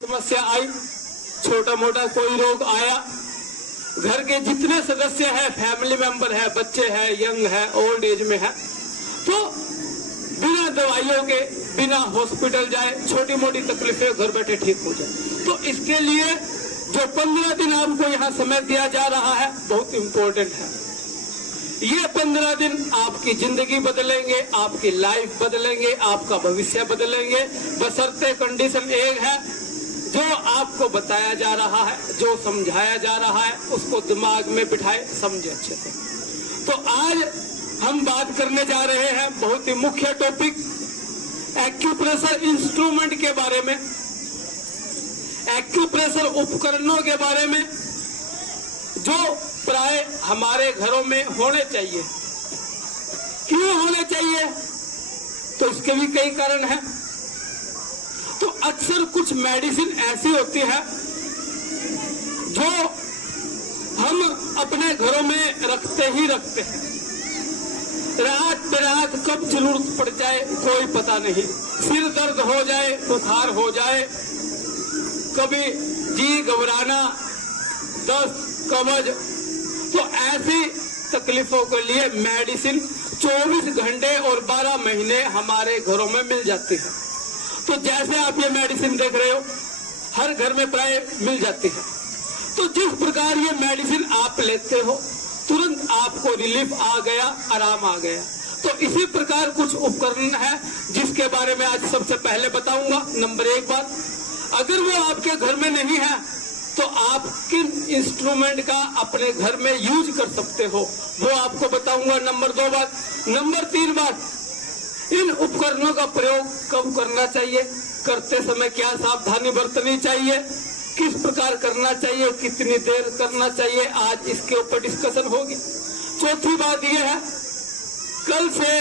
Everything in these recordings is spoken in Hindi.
समस्या आई, छोटा मोटा कोई रोग आया, घर के जितने सदस्य हैं, फैमिली मेंबर है, बच्चे हैं, यंग है, ओल्ड एज में है, तो बिना दवाइयों के, बिना हॉस्पिटल जाए, छोटी मोटी तकलीफें घर बैठे ठीक हो जाए। तो इसके लिए जो 15 दिन आपको यहाँ समय दिया जा रहा है बहुत इम्पोर्टेंट है। ये 15 दिन आपकी जिंदगी बदलेंगे, आपकी लाइफ बदलेंगे, आपका भविष्य बदलेंगे। बशर्ते कंडीशन एक है, जो आपको बताया जा रहा है, जो समझाया जा रहा है, उसको दिमाग में बिठाए, समझे अच्छे से। तो आज हम बात करने जा रहे हैं बहुत ही मुख्य टॉपिक एक्यूप्रेशर इंस्ट्रूमेंट के बारे में, एक्यूप्रेशर उपकरणों के बारे में, जो प्राय हमारे घरों में होने चाहिए। क्यों होने चाहिए? तो इसके भी कई कारण हैं। तो अक्सर कुछ मेडिसिन ऐसी होती है जो हम अपने घरों में रखते ही रखते हैं, रात बेरात कब जरूरत पड़ जाए कोई पता नहीं। सिर दर्द हो जाए, बुखार हो जाए, कभी जी घबराना, दस्त, कब्ज, तो ऐसी तकलीफों के लिए मेडिसिन 24 घंटे और 12 महीने हमारे घरों में मिल जाती है। तो जैसे आप ये मेडिसिन देख रहे हो, हर घर में प्राय मिल जाती है। तो जिस प्रकार ये मेडिसिन आप लेते हो, तुरंत आपको रिलीफ आ गया, आराम आ गया। तो इसी प्रकार कुछ उपकरण है जिसके बारे में आज सबसे पहले बताऊंगा। नंबर 1 बात, अगर वो आपके घर में नहीं है तो आप किन इंस्ट्रूमेंट का अपने घर में यूज कर सकते हो, वो आपको बताऊंगा। नंबर 2 बात। नंबर 3 बात, इन उपकरणों का प्रयोग कब करना चाहिए, करते समय क्या सावधानी बरतनी चाहिए, किस प्रकार करना चाहिए, कितनी देर करना चाहिए, आज इसके ऊपर डिस्कशन होगी। चौथी बात यह है, कल से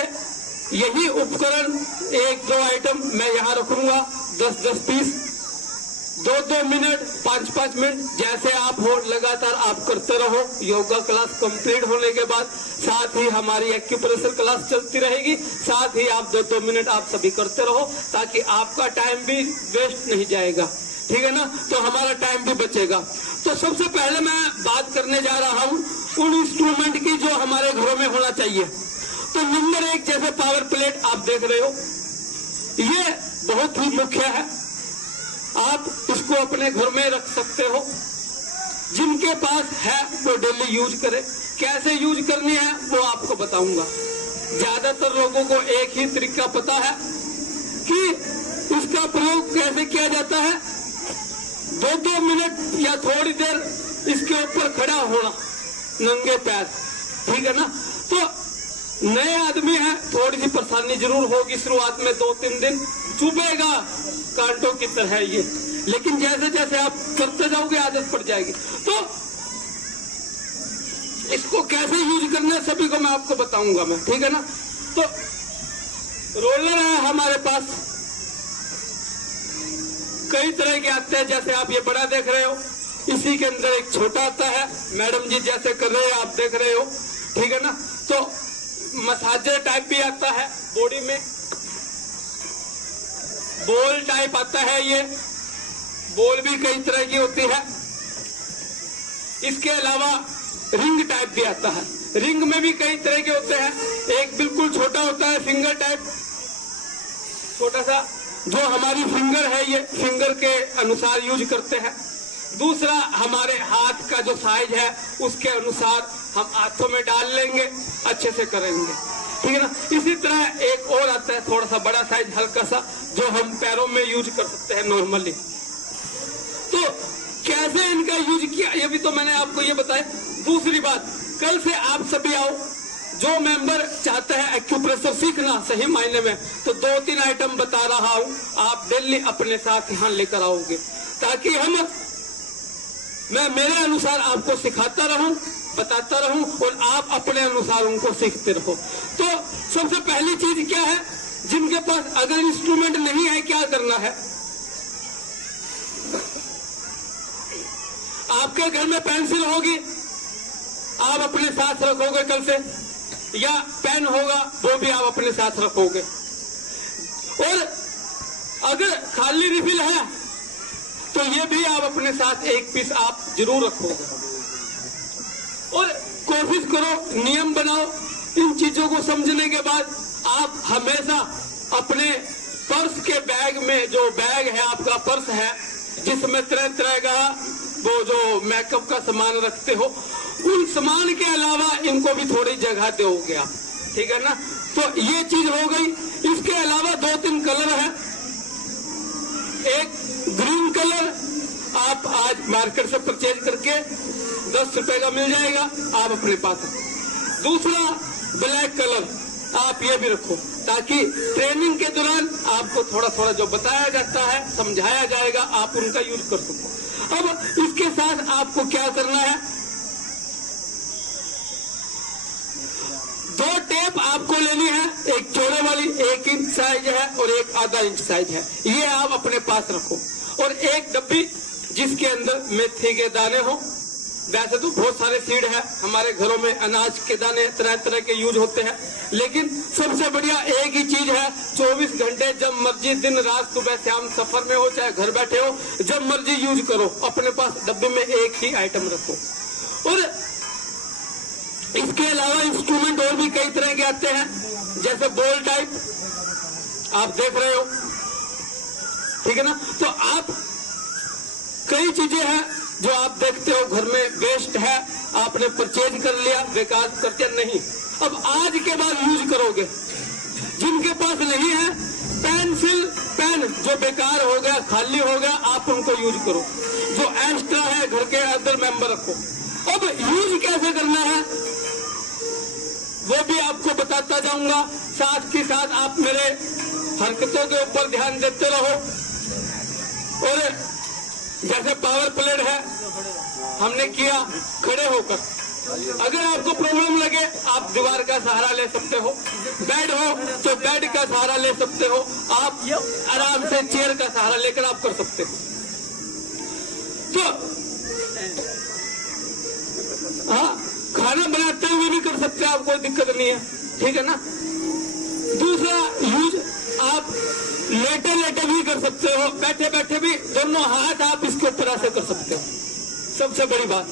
यही उपकरण 1-2 आइटम मैं यहाँ रखूंगा, 10-10 पीस, 2-2 मिनट, 5-5 मिनट, जैसे आप हो लगातार आप करते रहो। योगा क्लास कंप्लीट होने के बाद साथ ही हमारी एक्यूप्रेशर क्लास चलती रहेगी, साथ ही आप 2-2 मिनट आप सभी करते रहो, ताकि आपका टाइम भी वेस्ट नहीं जाएगा, ठीक है ना, तो हमारा टाइम भी बचेगा। तो सबसे पहले मैं बात करने जा रहा हूँ उन इंस्ट्रूमेंट की जो हमारे घरों में होना चाहिए। तो नंबर 1, जैसे पावर प्लेट आप देख रहे हो, ये बहुत ही मुख्य है, आप इसको अपने घर में रख सकते हो। जिनके पास है वो डेली यूज करे। कैसे यूज करनी है वो आपको बताऊंगा। ज्यादातर लोगों को एक ही तरीका पता है कि इसका प्रयोग कैसे किया जाता है, 2-2 मिनट या थोड़ी देर इसके ऊपर खड़ा होना नंगे पैर, ठीक है ना। तो नए आदमी है, थोड़ी सी परेशानी जरूर होगी शुरुआत में, 2-3 दिन चुभेगा कांटों की तरह ये, लेकिन जैसे जैसे आप करते जाओगे आदत पड़ जाएगी। तो इसको कैसे यूज करना है सभी को मैं आपको बताऊंगा मैं, ठीक है ना। तो रोलर है हमारे पास, कई तरह के आते हैं, जैसे आप ये बड़ा देख रहे हो, इसी के अंदर एक छोटा आता है, मैडम जी जैसे कर रहे हैं आप देख रहे हो, ठीक है ना। तो मसाजर टाइप भी आता है बॉडी में, बॉल टाइप आता है, ये बॉल भी कई तरह की होती है। इसके अलावा रिंग टाइप भी आता है, रिंग में भी कई तरह के होते हैं। एक बिल्कुल छोटा होता है फिंगर टाइप, छोटा सा, जो हमारी फिंगर है ये फिंगर के अनुसार यूज करते हैं। दूसरा हमारे हाथ का जो साइज है उसके अनुसार हम हाथों में डाल लेंगे, अच्छे से करेंगे, ठीक है ना। इसी तरह एक और आता है थोड़ा सा बड़ा साइज, हल्का सा, जो हम पैरों में यूज कर सकते हैं नॉर्मली। तो कैसे इनका यूज किया ये भी तो मैंने आपको ये बताया। दूसरी बात, कल से आप सभी आओ, जो मेंबर चाहते हैं एक्यूप्रेशर सीखना सही मायने में, तो 2-3 आइटम बता रहा हूँ, आप डेली अपने साथ यहाँ लेकर आओगे, ताकि मैं मेरे अनुसार आपको सिखाता रहूं, बताता रहूं, और आप अपने अनुसार उनको सीखते रहो। तो सबसे पहली चीज क्या है, जिनके पास अगर इंस्ट्रूमेंट नहीं है क्या करना है, आपके घर में पेंसिल होगी, आप अपने साथ रखोगे कल से, या पेन होगा वो भी आप अपने साथ रखोगे। और अगर खाली रिफिल है तो ये भी आप अपने साथ एक पीस आप जरूर रखोगे और कोशिश करो, नियम बनाओ। इन चीजों को समझने के बाद आप हमेशा अपने पर्स के बैग में, जो बैग है आपका पर्स है जिसमें तरह तरह का वो जो मेकअप का सामान रखते हो, उन सामान के अलावा इनको भी थोड़ी जगह दोगे आप, ठीक है ना। तो ये चीज हो गई। इसके अलावा 2-3 कलर है। एक ग्रीन कलर आप आज मार्केट से परचेज करके 10 रुपए का मिल जाएगा, आप अपने पास रखो। दूसरा ब्लैक कलर आप ये भी रखो, ताकि ट्रेनिंग के दौरान आपको थोड़ा थोड़ा जो बताया जाता है, समझाया जाएगा, आप उनका यूज कर सको। अब इसके साथ आपको क्या करना है, 2 टेप आपको लेनी है। एक चौड़े वाली 1 इंच साइज है और एक आधा इंच साइज है, ये आप अपने पास रखो। और एक डब्बी जिसके अंदर मेथी के दाने हो। वैसे तो बहुत सारे सीड है हमारे घरों में, अनाज के दाने तरह तरह के यूज होते हैं, लेकिन सबसे बढ़िया एक ही चीज है। 24 घंटे जब मर्जी, दिन रात, सुबह शाम, सफर में हो चाहे घर बैठे हो, जब मर्जी यूज करो, अपने पास डब्बे में एक ही आइटम रखो। और इसके अलावा इंस्ट्रूमेंट और भी कई तरह के आते हैं, जैसे बॉल टाइप आप देख रहे हो, ठीक है ना। तो आप कई चीजें हैं जो आप देखते हो घर में वेस्ट है, आपने परचेज कर लिया, बेकार कर दिया, नहीं, अब आज के बाद यूज करोगे। जिनके पास नहीं है, पेंसिल पेन जो बेकार हो गया, खाली हो गया, आप उनको यूज करो। जो एक्स्ट्रा है घर के अदर मेंबर रखो। अब यूज कैसे करना है वो भी आपको बताता जाऊंगा, साथ के साथ आप मेरे हरकतों के ऊपर ध्यान देते रहो। और जैसे पावर प्लेट है, हमने किया खड़े होकर, अगर आपको प्रॉब्लम लगे आप दीवार का सहारा ले सकते हो, बेड हो तो बेड का सहारा ले सकते हो, आप आराम से चेयर का सहारा लेकर आप कर सकते हो। तो हाँ, खाना बनाते हुए भी कर सकते हैं, आप कोई दिक्कत नहीं है, ठीक है ना। दूसरा यूज आप लेटे लेटे भी कर सकते हो, बैठे बैठे भी, दोनों हाथ आप इसके ऊपर ऐसे कर सकते हो। सबसे बड़ी बात,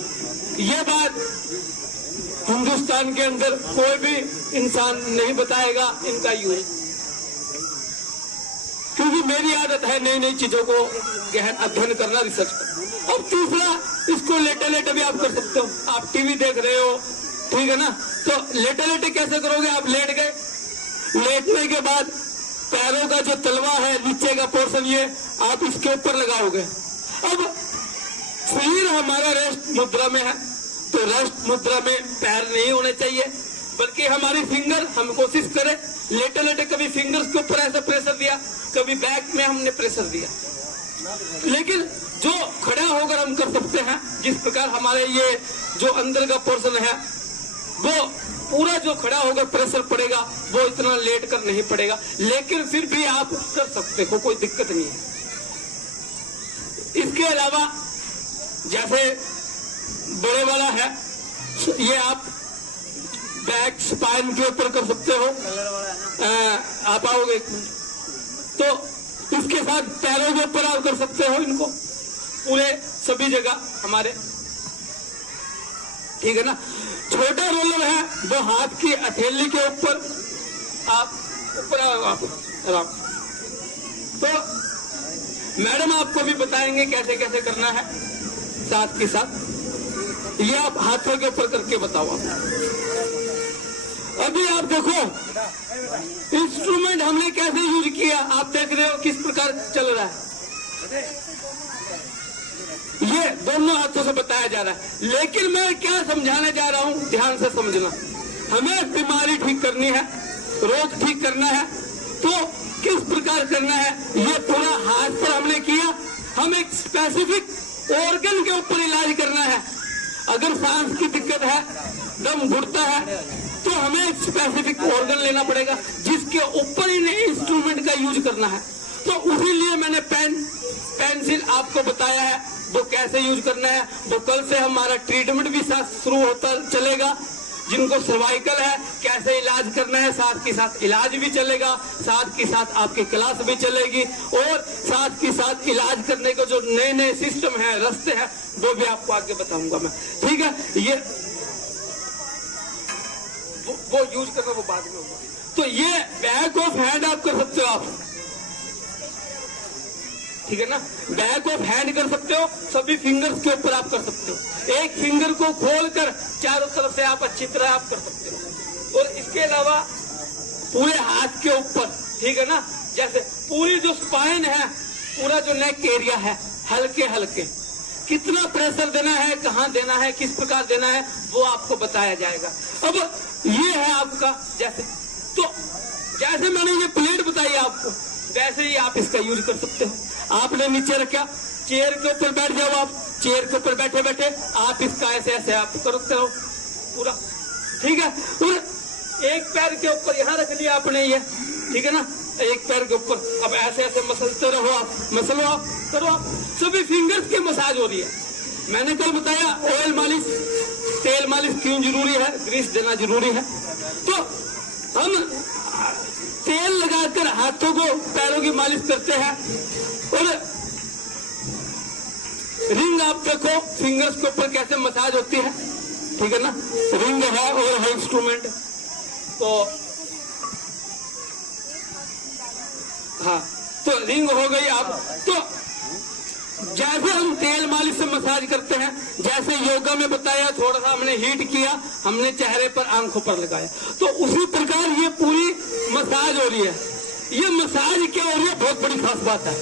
ये बात हिंदुस्तान के अंदर कोई भी इंसान नहीं बताएगा इनका यूज, क्योंकि मेरी आदत है नई नई चीजों को गहन अध्ययन करना, रिसर्च करना। अब तीसरा, इसको लेटे लेटे भी आप कर सकते हो। आप टीवी देख रहे हो, ठीक है ना, तो लेटे लेटे कैसे करोगे, आप लेट गए, लेटने के बाद पैरों का जो तलवा है, नीचे का पोर्शन, ये आप इसके ऊपर लगाओगे। अब शरीर हमारा रेस्ट मुद्रा में है, तो रेस्ट मुद्रा में पैर नहीं होने चाहिए, बल्कि हमारी फिंगर, हम कोशिश करें लेटे लेटे कभी फिंगर्स के ऊपर ऐसा प्रेशर दिया, कभी बैक में हमने प्रेशर दिया, लेकिन जो खड़ा होकर हम कर सकते हैं, जिस प्रकार हमारे ये जो अंदर का पोर्शन है, वो पूरा जो खड़ा होकर प्रेशर पड़ेगा, वो इतना लेट कर नहीं पड़ेगा, लेकिन फिर भी आप कर सकते हो, कोई दिक्कत नहीं है। इसके अलावा जैसे बड़े वाला है, ये आप बैक स्पाइन के ऊपर कर सकते हो, आप आओगे तो इसके साथ पैरों के ऊपर आप कर सकते हो, इनको पूरे सभी जगह हमारे, ठीक है ना। छोटा रोलर है, वो हाथ की हथेली के ऊपर आप ऊपर आराम। तो मैडम आपको भी बताएंगे कैसे कैसे करना है, साथ के साथ ये आप हाथों के ऊपर करके बताओ। अभी आप देखो इंस्ट्रूमेंट हमने कैसे यूज किया, आप देख रहे हो किस प्रकार चल रहा है, ये दोनों हाथों से बताया जा रहा है। लेकिन मैं क्या समझाने जा रहा हूं, ध्यान से समझना। हमें बीमारी ठीक करनी है, रोग ठीक करना है, तो किस प्रकार करना है, ये पूरा हाथ पर हमने किया। हम एक स्पेसिफिक ऑर्गन के ऊपर इलाज करना है। अगर सांस की दिक्कत है, दम घुटता है, तो हमें एक स्पेसिफिक ऑर्गन लेना पड़ेगा, जिसके ऊपर इन्हें इंस्ट्रूमेंट का यूज करना है। तो उसी लिए मैंने पेंसिल आपको बताया है, वो कैसे यूज करना है। वो कल से हमारा ट्रीटमेंट भी साथ शुरू होता चलेगा, जिनको सर्वाइकल है कैसे इलाज करना है, साथ के साथ इलाज भी चलेगा, साथ के साथ आपकी क्लास भी चलेगी, और साथ के साथ इलाज करने के जो नए नए सिस्टम है, रास्ते हैं, वो भी आपको आगे बताऊंगा मैं। ठीक है, ये वो यूज करना वो बाद में होगा। तो ये बैक ऑफ हैंड आप कर सकते हो आप, ठीक है ना, बैक ऑफ हैंड कर सकते हो, सभी फिंगर्स के ऊपर आप कर सकते हो। एक फिंगर को खोलकर चारों तरफ से आप अच्छी तरह आप कर सकते हो। और इसके अलावा पूरे हाथ के ऊपर, ठीक है ना, जैसे पूरी जो स्पाइन है, पूरा जो नेक एरिया है, हल्के हल्के कितना प्रेशर देना है, कहाँ देना है, किस प्रकार देना है, वो आपको बताया जाएगा। अब ये है आपका, जैसे मैंने ये प्लेट बताई आपको, वैसे ही आप इसका यूज कर सकते हो। आपने नीचे रखा, चेयर के ऊपर बैठ जाओ आप, चेयर के ऊपर बैठे बैठे आप इसका ऐसे ऐसे आप करते रहो पूरा, ठीक है। और एक पैर के ऊपर यहाँ रख लिया आपने ये, ठीक है ना, एक पैर के ऊपर अब ऐसे ऐसे मसलते रहो आप, मसलो आप, करो आप, सभी फिंगर्स की मसाज हो रही है। मैंने कल बताया ऑयल मालिश, तेल मालिश क्यों जरूरी है, ग्रीस देना जरूरी है। तो हम तेल लगाकर हाथों को, पैरों की मालिश करते हैं, और रिंग आप देखो फिंगर्स के ऊपर कैसे मसाज होती है, ठीक है ना, रिंग है और है इंस्ट्रूमेंट। तो हाँ, तो रिंग हो गई आप। तो जैसे हम तेल मालिश से मसाज करते हैं, जैसे योगा में बताया, थोड़ा सा हमने हीट किया, हमने चेहरे पर, आंखों पर लगाया, तो उसी प्रकार ये पूरी मसाज हो रही है। ये मसाज क्या हो रही है, बहुत बड़ी खास बात है।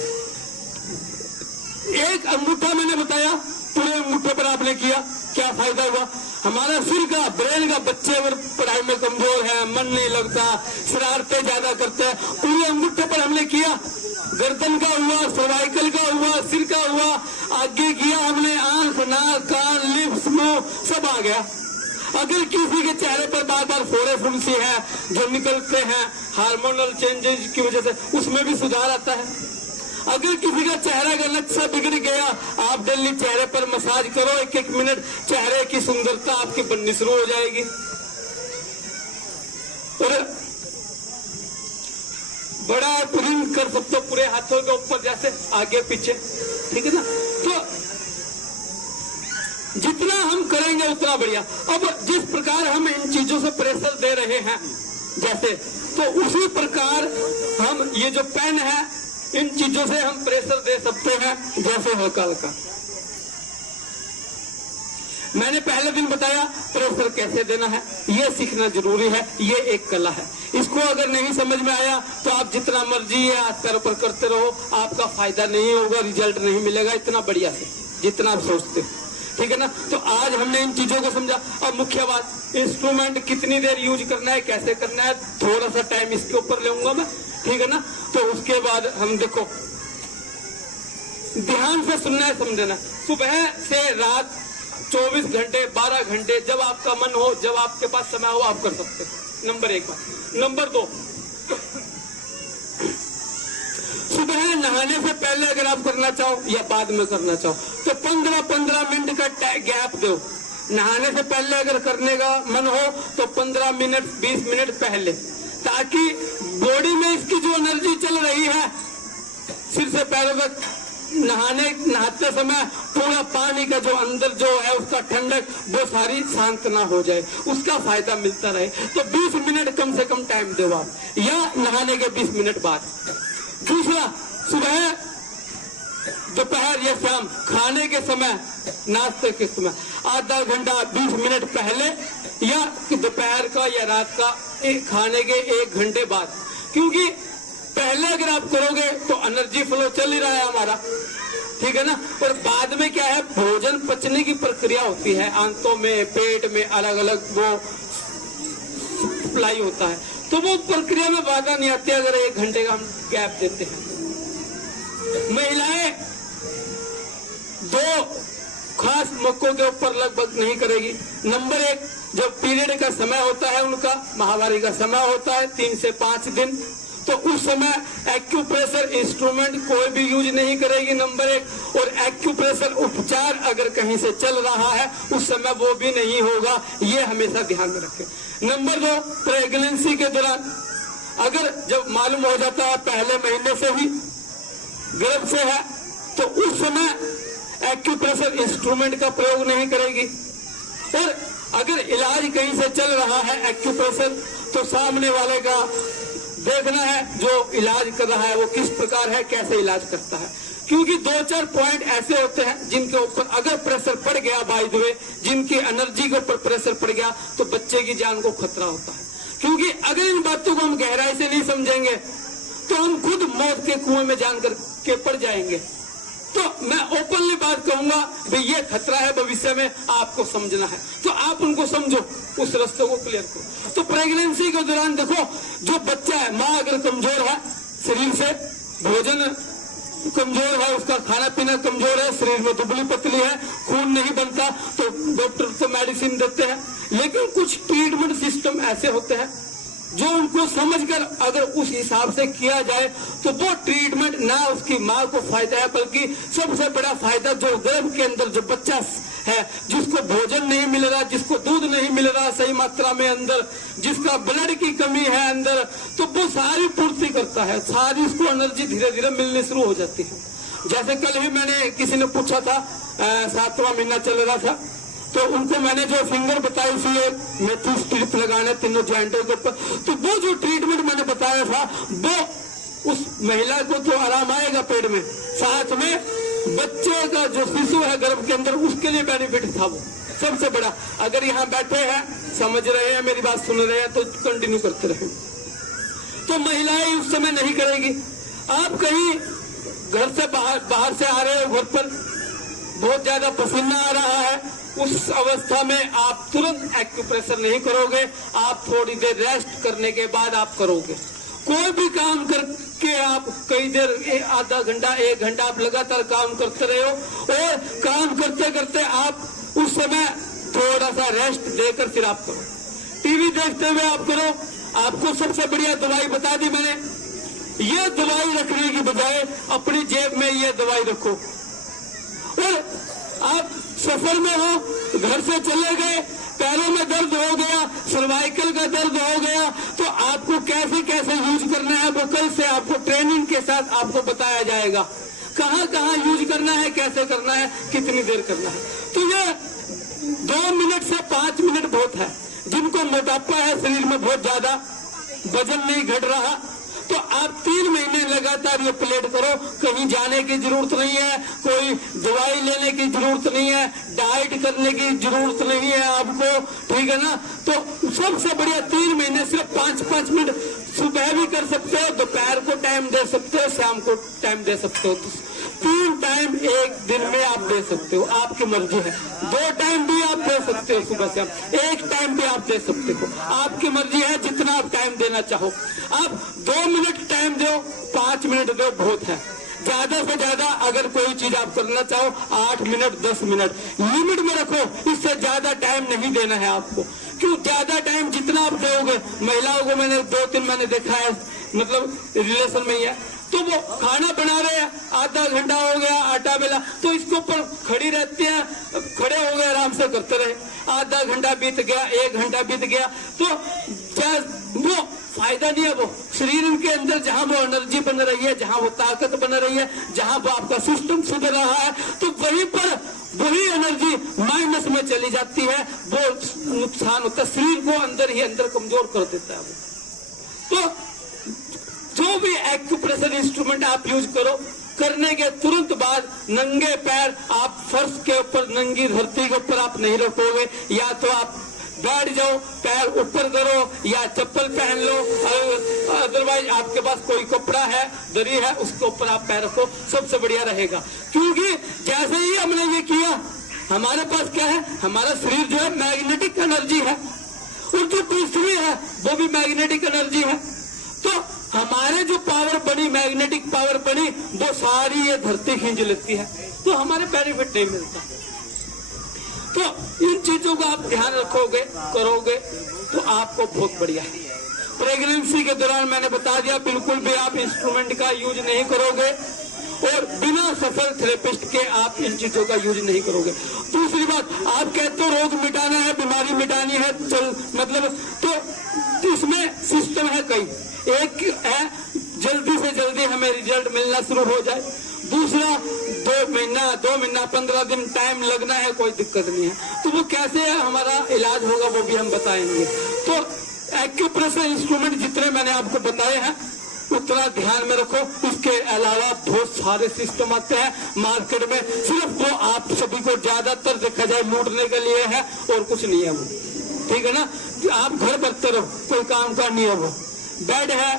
एक अंगूठा मैंने बताया, पूरे अंगूठे पर आपने किया, क्या फायदा हुआ? हमारा सिर का, ब्रेन का, बच्चे अगर पढ़ाई में कमजोर है, मन नहीं लगता, शरारतें ज्यादा करते हैं, पूरे अंगूठे पर हमने किया, गर्दन का हुआ, सर्वाइकल का हुआ, सिर का हुआ, आगे किया हमने, आंख, नाक, कान, लिप्स, मुंह सब आ गया। अगर किसी के चेहरे पर बार बार फोड़े फुंसी है जो निकलते हैं हार्मोनल चेंजेस की वजह से, उसमें भी सुधार आता है। अगर किसी का चेहरा का नक्शा बिगड़ गया, आप डेली चेहरे पर मसाज करो, 1-1 मिनट, चेहरे की सुंदरता आपकी बननी शुरू हो जाएगी। और बड़ा रिंग कर सकते हो पूरे हाथों के ऊपर, जैसे आगे पीछे, ठीक है ना। तो जितना हम करेंगे उतना बढ़िया। अब जिस प्रकार हम इन चीजों से प्रेशर दे रहे हैं जैसे, तो उसी प्रकार हम ये जो पेन है, इन चीजों से हम प्रेशर दे सकते हैं, जैसे हल्का हल्का। मैंने पहले दिन बताया प्रेशर कैसे देना है, ये सीखना जरूरी है, ये एक कला है। इसको अगर नहीं समझ में आया तो आप जितना मर्जी है हाथ पैरों पर करते रहो, आपका फायदा नहीं होगा, रिजल्ट नहीं मिलेगा इतना बढ़िया से जितना आप सोचते हो, ठीक है ना। तो आज हमने इन चीजों को समझा। अब मुख्य बात, इंस्ट्रूमेंट कितनी देर यूज करना है, कैसे करना है, थोड़ा सा टाइम इसके ऊपर लूंगा मैं, ठीक है ना। तो उसके बाद हम देखो, ध्यान से सुनना है, समझना। सुबह से रात 24 घंटे, 12 घंटे, जब आपका मन हो, जब आपके पास समय हो, आप कर सकते हैं। नंबर 1 बात। नंबर 2, सुबह नहाने से पहले अगर आप करना चाहो या बाद में करना चाहो तो 15-15 मिनट का गैप दो। नहाने से पहले अगर करने का मन हो तो 15 मिनट, 20 मिनट पहले, ताकि बॉडी में इसकी जो एनर्जी चल रही है सिर से पैरों तक, नहाते समय पूरा पानी का जो अंदर जो है उसका ठंडक, वो सारी शांत ना हो जाए, उसका फायदा मिलता रहे। तो 20 मिनट कम से कम टाइम दो आप, या नहाने के 20 मिनट बाद। दूसरा, सुबह, दोपहर या शाम, खाने के समय, नाश्ते के समय आधा घंटा 20 मिनट पहले, या दोपहर का या रात का खाने के 1 घंटे बाद। क्योंकि पहले अगर आप करोगे तो एनर्जी फ्लो चल ही रहा है हमारा, ठीक है ना। और बाद में क्या है, भोजन पचने की प्रक्रिया होती है, आंतों में, पेट में अलग अलग वो सप्लाई होता है, तो वो प्रक्रिया में बाधा नहीं आती अगर 1 घंटे का हम गैप देते हैं। महिलाएं 2 खास मौकों के ऊपर लगभग नहीं करेगी। नंबर 1, जब पीरियड का समय होता है, उनका माहवारी का समय होता है 3 से 5 दिन, तो उस समय एक्यूप्रेशर इंस्ट्रूमेंट कोई भी यूज नहीं करेगी, नंबर 1। और एक्यूप्रेशर उपचार अगर कहीं से चल रहा है उस समय वो भी नहीं होगा, ये हमेशा ध्यान में रखें। नंबर 2, प्रेगनेंसी के दौरान अगर जब मालूम हो जाता है पहले महीने से ही गर्भ से है, तो उस समय एक्यूप्रेशर इंस्ट्रूमेंट का प्रयोग नहीं करेगी। और अगर इलाज कहीं से चल रहा है एक्यूप्रेशर, तो सामने वाले का देखना है जो इलाज कर रहा है वो किस प्रकार है, कैसे इलाज करता है। क्योंकि 2-4 पॉइंट ऐसे होते हैं जिनके ऊपर अगर प्रेशर पड़ गया, बाय द वे जिनकी एनर्जी के ऊपर प्रेशर पड़ गया, तो बच्चे की जान को खतरा होता है। क्योंकि अगर इन बातों को हम गहराई से नहीं समझेंगे तो हम खुद मौत के कुएं में जान करके पड़ जाएंगे। तो मैं ओपनली बात कहूंगा भाई ये खतरा है, भविष्य में आपको समझना है, तो आप उनको समझो, उस रास्ते को क्लियर करो। तो प्रेगनेंसी के दौरान देखो, जो बच्चा है, माँ अगर कमजोर है शरीर से, भोजन कमजोर है, उसका खाना पीना कमजोर है, शरीर में दुबली पतली है, खून नहीं बनता, तो डॉक्टर तो मेडिसिन देते हैं। लेकिन कुछ ट्रीटमेंट सिस्टम ऐसे होते हैं जो उनको समझकर अगर उस हिसाब से किया जाए तो वो ट्रीटमेंट ना उसकी माँ को फायदा है, बल्कि सबसे बड़ा फायदा जो गर्भ के अंदर जो बच्चा है, जिसको भोजन नहीं मिल रहा, जिसको दूध नहीं मिल रहा सही मात्रा में अंदर, जिसका ब्लड की कमी है अंदर, तो वो सारी पूर्ति करता है, सारी उसको एनर्जी धीरे धीरे मिलने शुरू हो जाती है। जैसे कल ही मैंने किसी ने पूछा था, 7वां महीना चल रहा था, तो उनको मैंने जो फिंगर बताई थी मेथी स्ट्रिप लगाने तीनों ज्वाइंटों के ऊपर, तो वो जो ट्रीटमेंट मैंने बताया था वो उस महिला को तो आराम आएगा पेट में, साथ में बच्चे का जो शिशु है गर्भ के अंदर उसके लिए बेनिफिट था वो सबसे बड़ा। अगर यहाँ बैठे हैं, समझ रहे हैं, मेरी बात सुन रहे हैं, तो कंटिन्यू करते रहे। तो महिलाएं उस समय नहीं करेगी। आप कहीं घर से बाहर से आ रहे हो, घर पर बहुत ज्यादा पसीना आ रहा है, उस अवस्था में आप तुरंत एक्यूप्रेशर नहीं करोगे, आप थोड़ी देर रेस्ट करने के बाद आप करोगे। कोई भी काम करके आप कई देर, आधा घंटा 1 घंटा आप लगातार काम करते रहे हो, और काम करते करते आप उस समय थोड़ा सा रेस्ट देकर फिर आप करो। टीवी देखते हुए आप करो। आपको सबसे बढ़िया दवाई बता दी मैंने, ये दवाई रखने की बजाय अपनी जेब में ये दवाई रखो। और आप सफर में हो, घर से चले गए, पैरों में दर्द हो गया, सर्वाइकल का दर्द हो गया, तो आपको कैसे कैसे यूज करना है वो कल से आपको ट्रेनिंग के साथ आपको बताया जाएगा। कहाँ कहाँ यूज करना है, कैसे करना है, कितनी देर करना है। तो ये 2 मिनट से 5 मिनट बहुत है। जिनको मोटापा है, शरीर में बहुत ज्यादा वजन नहीं घट रहा, तो आप 3 महीने लगातार ये प्लेट करो। कहीं जाने की जरूरत नहीं है, कोई दवाई लेने की जरूरत नहीं है, डाइट करने की जरूरत नहीं है आपको, ठीक है ना। तो सबसे बढ़िया 3 महीने सिर्फ 5-5 मिनट सुबह भी कर सकते हो, दोपहर को टाइम दे सकते हो, शाम को टाइम दे सकते हो। 3 टाइम एक दिन में आप दे सकते हो, आपकी मर्जी है। 2 टाइम भी आप दे सकते हो, सुबह शाम 1 टाइम भी आप दे सकते हो, आपकी मर्जी है जितना आप टाइम देना चाहो। आप 2 मिनट टाइम दो, 5 मिनट दो, बहुत है। ज्यादा से ज्यादा अगर कोई चीज आप करना चाहो 8 मिनट 10 मिनट लिमिट में रखो, इससे ज्यादा टाइम नहीं देना है आपको। क्यों ज्यादा टाइम जितना आप दोगे, महिलाओं को मैंने 2-3 मैंने देखा है, मतलब रिलेशन में ही है, तो वो खाना बना रहे हैं, आधा घंटा हो गया, आटा बेला, तो इसके ऊपर खड़ी रहती है, खड़े हो गए, आराम से करते रहे, आधा घंटा बीत गया, 1 घंटा बीत गया, तो वो फायदा नहीं है। वो शरीर के अंदर जहां वो एनर्जी बन रही है, जहां वो ताकत बन रही है, जहां वो आपका सिस्टम सुधर रहा है, तो वहीं पर वही एनर्जी माइनस में चली जाती है, वो नुकसान होता है, शरीर को अंदर ही अंदर कमजोर कर देता है वो। तो जो भी एक्यूप्रेशर इंस्ट्रूमेंट आप यूज करो, करने के तुरंत बाद नंगे पैर आप फर्श के ऊपर, नंगी धरती के ऊपर आप नहीं रखोगे, या तो आप बैठ जाओ, पैर ऊपर करो, या चप्पल पहन लो, अदरवाइज आपके पास कोई कपड़ा है, दरी है, उसके ऊपर आप पैर रखो, सबसे बढ़िया रहेगा। क्योंकि जैसे ही हमने ये किया, हमारे पास क्या है, हमारा शरीर जो है मैग्नेटिक एनर्जी है, और जो पृथ्वी है वो भी मैग्नेटिक एनर्जी है। तो हमारे जो पावर बनी, मैग्नेटिक पावर बनी, वो सारी ये धरती खींच लेती है, तो हमारे बेनिफिट नहीं मिलता। तो इन चीजों का आप ध्यान रखोगे, करोगे, तो आपको बहुत बढ़िया है। प्रेगनेंसी के दौरान मैंने बता दिया बिल्कुल भी आप इंस्ट्रूमेंट का यूज नहीं करोगे और बिना सफल थेरेपिस्ट के आप इन चीजों का यूज नहीं करोगे। दूसरी बात, आप कहते हो रोग मिटाना है, बीमारी मिटानी है, चल मतलब तो इसमें सिस्टम है कई। एक है जल्दी से जल्दी हमें रिजल्ट मिलना शुरू हो जाए, दूसरा 2 महीना 15 दिन टाइम लगना है, कोई दिक्कत नहीं है। तो वो कैसे हमारा इलाज होगा वो भी हम बताएंगे। तो एक्यूप्रेशर इंस्ट्रूमेंट जितने मैंने आपको बताए हैं उतना ध्यान में रखो। उसके अलावा बहुत सारे सिस्टम आते हैं मार्केट में, सिर्फ वो आप सभी को ज्यादातर देखा जाए लूटने के लिए है और कुछ नहीं है वो, ठीक है ना। आप घर करते रहो, कोई काम का नहीं है वो। बेड है,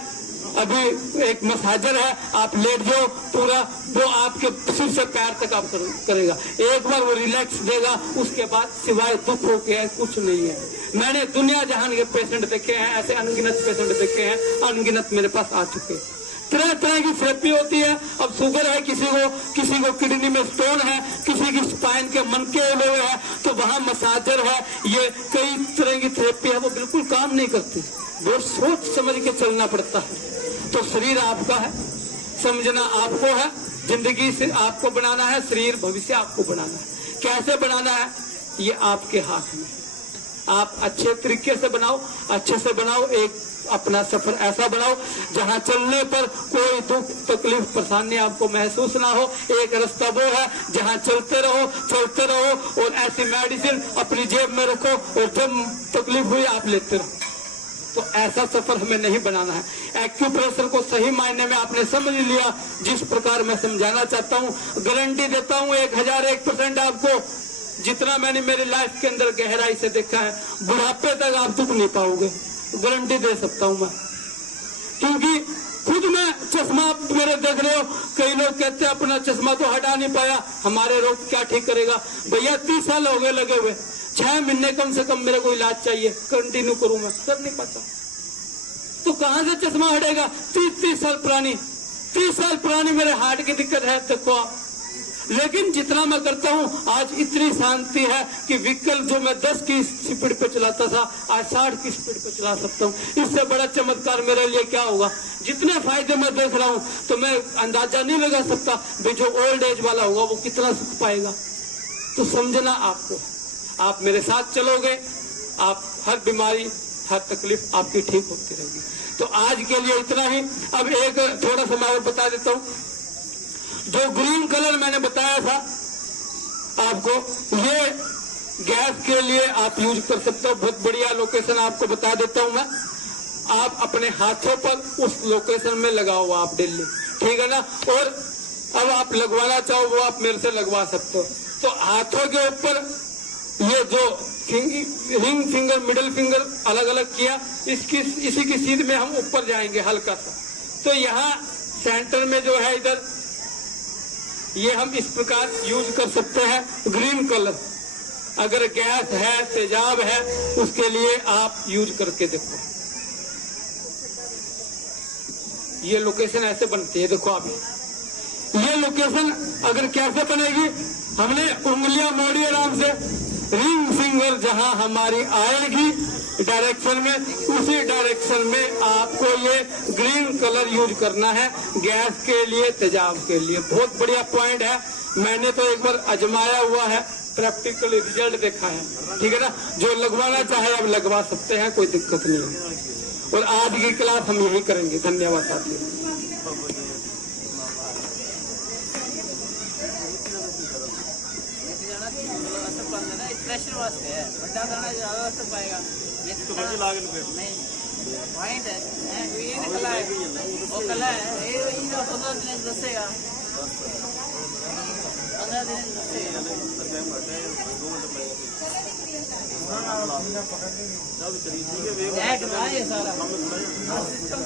अभी एक मसाजर है, आप लेट जाओ पूरा, वो आपके सिर से पैर तक आप करेगा। एक बार वो रिलैक्स देगा, उसके बाद सिवाय दुखों के कुछ नहीं है। मैंने दुनिया जहान के पेशेंट देखे हैं, ऐसे अनगिनत पेशेंट देखे हैं, अनगिनत मेरे पास आ चुके। तरह तरह की थेरेपी होती है। अब शुगर है किसी को किडनी में स्टोन है, किसी की स्पाइन के मनके हुए है, तो वहाँ मसाजर है। ये कई तरह की थेरेपी है, वो बिल्कुल काम नहीं करती, वो सोच समझ के चलना पड़ता है। तो शरीर आपका है, समझना आपको है, जिंदगी से आपको बनाना है, शरीर भविष्य आपको बनाना है। कैसे बनाना है ये आपके हाथ में। आप अच्छे तरीके से बनाओ, अच्छे से बनाओ, एक अपना सफर ऐसा बनाओ जहां चलने पर कोई दुख तकलीफ परेशानी आपको महसूस ना हो। एक रास्ता वो है जहां चलते रहो और ऐसी मेडिसिन अपनी जेब में रखो और जब तकलीफ हुई आप लेते रहो। तो ऐसा सफर हमें नहीं बनाना है। एक्यूप्रेशर को सही मायने में आपने समझ लिया जिस प्रकार मैं समझाना चाहता हूँ। गारंटी देता हूँ 1001% आपको, जितना मैंने मेरी लाइफ के अंदर गहराई से देखा है, बुढ़ापे तक आप दुख नहीं पाओगे, गारंटी दे सकता हूँ मैं। क्योंकि खुद मैं चश्मा मेरे देख रहे हो, कई लोग कहते हैं अपना चश्मा तो हटा नहीं पाया, हमारे रोग क्या ठीक करेगा। भैया 30 साल हो गए लगे हुए, 6 महीने कम से कम मेरे को इलाज चाहिए, कंटिन्यू करूं मैं, कर नहीं पाता। तो कहां से चश्मा हटेगा? 30 साल पुरानी मेरे हार्ट की दिक्कत है, देखो आप। लेकिन जितना मैं करता हूँ, आज इतनी शांति है कि व्हीकल जो मैं 10 की स्पीड पे चलाता था आज 60 की स्पीड पे चला सकता हूँ। इससे बड़ा चमत्कार मेरे लिए क्या होगा? जितने फायदे मैं देख रहा हूँ तो मैं अंदाजा नहीं लगा सकता भाई जो ओल्ड एज वाला होगा वो कितना सुख पाएगा। तो समझना आपको, आप मेरे साथ चलोगे, आप हर बीमारी हर तकलीफ आपकी ठीक होती रहेगी। तो आज के लिए इतना ही। अब एक थोड़ा सा मैं और बता देता हूँ, जो ग्रीन कलर मैंने बताया था आपको, ये गैस के लिए आप यूज कर सकते हो। बहुत बढ़िया लोकेशन आपको बता देता हूं मैं, आप अपने हाथों पर उस लोकेशन में लगाओ आप डेली, ठीक है ना। और अब आप लगवाना चाहो वो आप मेरे से लगवा सकते हो। तो हाथों के ऊपर ये जो रिंग फिंगर मिडिल फिंगर अलग अलग किया, इसी की सीध में हम ऊपर जाएंगे हल्का सा। तो यहाँ सेंटर में जो है इधर, ये हम इस प्रकार यूज कर सकते हैं ग्रीन कलर। अगर गैस है, तेजाब है, उसके लिए आप यूज करके देखो। ये लोकेशन ऐसे बनती है, देखो आप। ये लोकेशन अगर कैसे बनेगी, हमने उंगलियां मोड़ी आराम से, रिंग फिंगर जहां हमारी आएगी डायरेक्शन में, उसी डायरेक्शन में आपको ये ग्रीन कलर यूज करना है गैस के लिए, तेजाब के लिए। बहुत बढ़िया पॉइंट है, मैंने तो एक बार आजमाया हुआ है, प्रैक्टिकल रिजल्ट देखा है, ठीक है ना। जो लगवाना चाहे अब लगवा सकते हैं, कोई दिक्कत नहीं है। और आज की क्लास हम यही करेंगे। धन्यवाद साथियों। प्रेशर वास्ते है, बड़ा दाना ज्यादा असर पाएगा। ये तो बड़ी लागत नहीं पॉइंट है, ये निकला है, वो कला है, ये 15 दिन दसेगा, 15 दिन दसेगा। ये सारा सिस्टम